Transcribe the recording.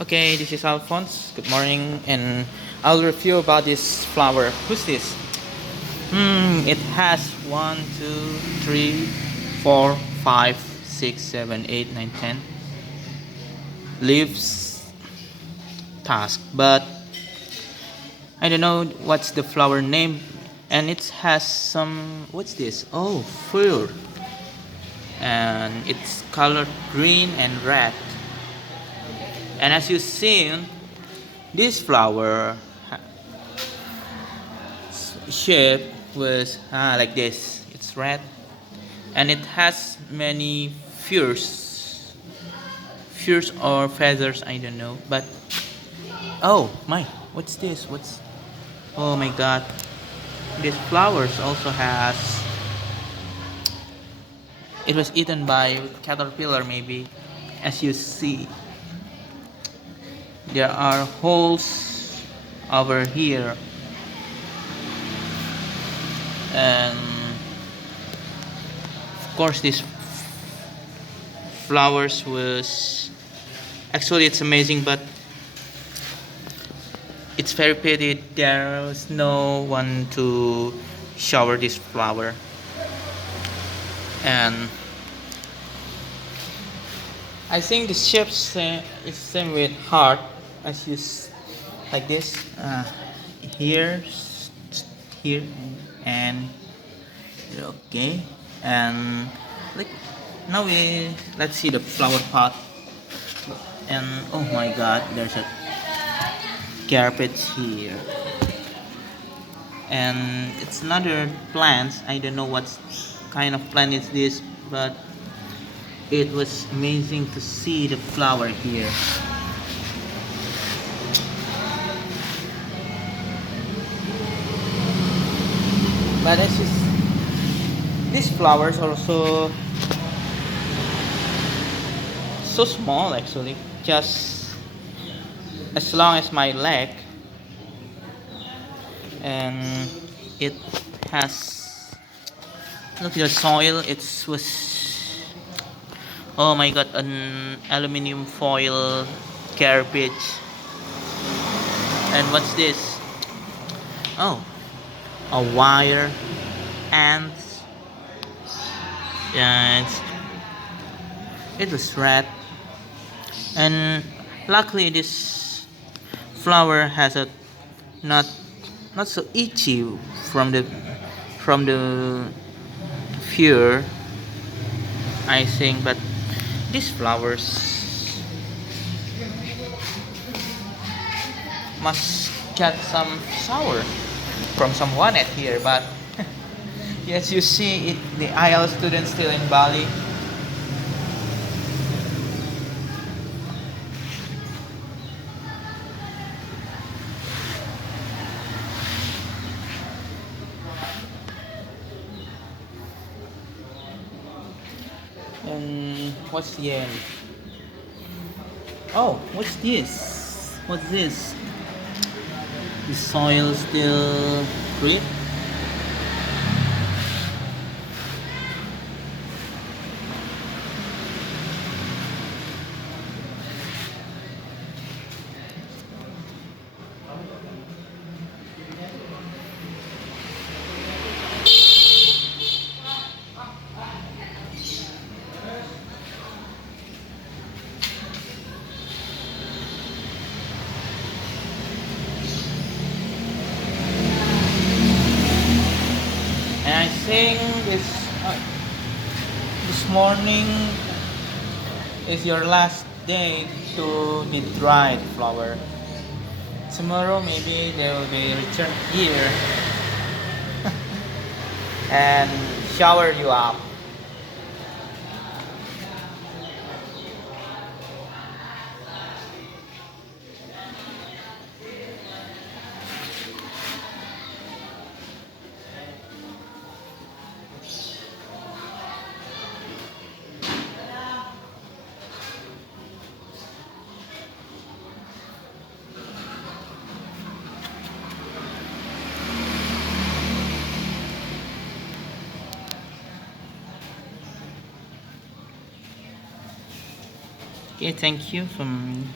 Okay, this is Alphonse. Good morning, and I'll review about this flower. Who's this? It has 1, 2, 3, 4, 5, 6, 7, 8, 9, 10 leaves task, but I don't know what's the flower name, and it has some. What's this? Oh, fur, and it's colored green and red. And as you see, this flower shape was like this. It's red, and it has many furs or feathers. I don't know, but oh my, what's this? What's oh my god? This flowers also has. It was eaten by caterpillar maybe. As you see, there are holes over here, and of course these flowers was actually it's amazing, but it's very pity there's no one to shower this flower. And I think the shape is same with heart, as you like this here, here, and okay, and like now let's see the flower pot, and oh my god, there's a carpet here, and it's another plant. I don't know what kind of plant is this, but it was amazing to see the flower here. But this is these flowers are also so small actually, just as long as my leg, and it has look at the soil. It was oh my god, an aluminum foil garbage. And what's this? Oh, a wire, ants. Yeah, it was red, and luckily this flower has a not not so itchy from the fur, I think. But these flowers must get some sour from someone at here, but yes, you see it, the IL students still in Bali. And what's the end? Oh, what's this? What's this? The soil still green. And I think this morning is your last day to the dried flower. Tomorrow maybe they will be returned here and shower you up. Okay, thank you from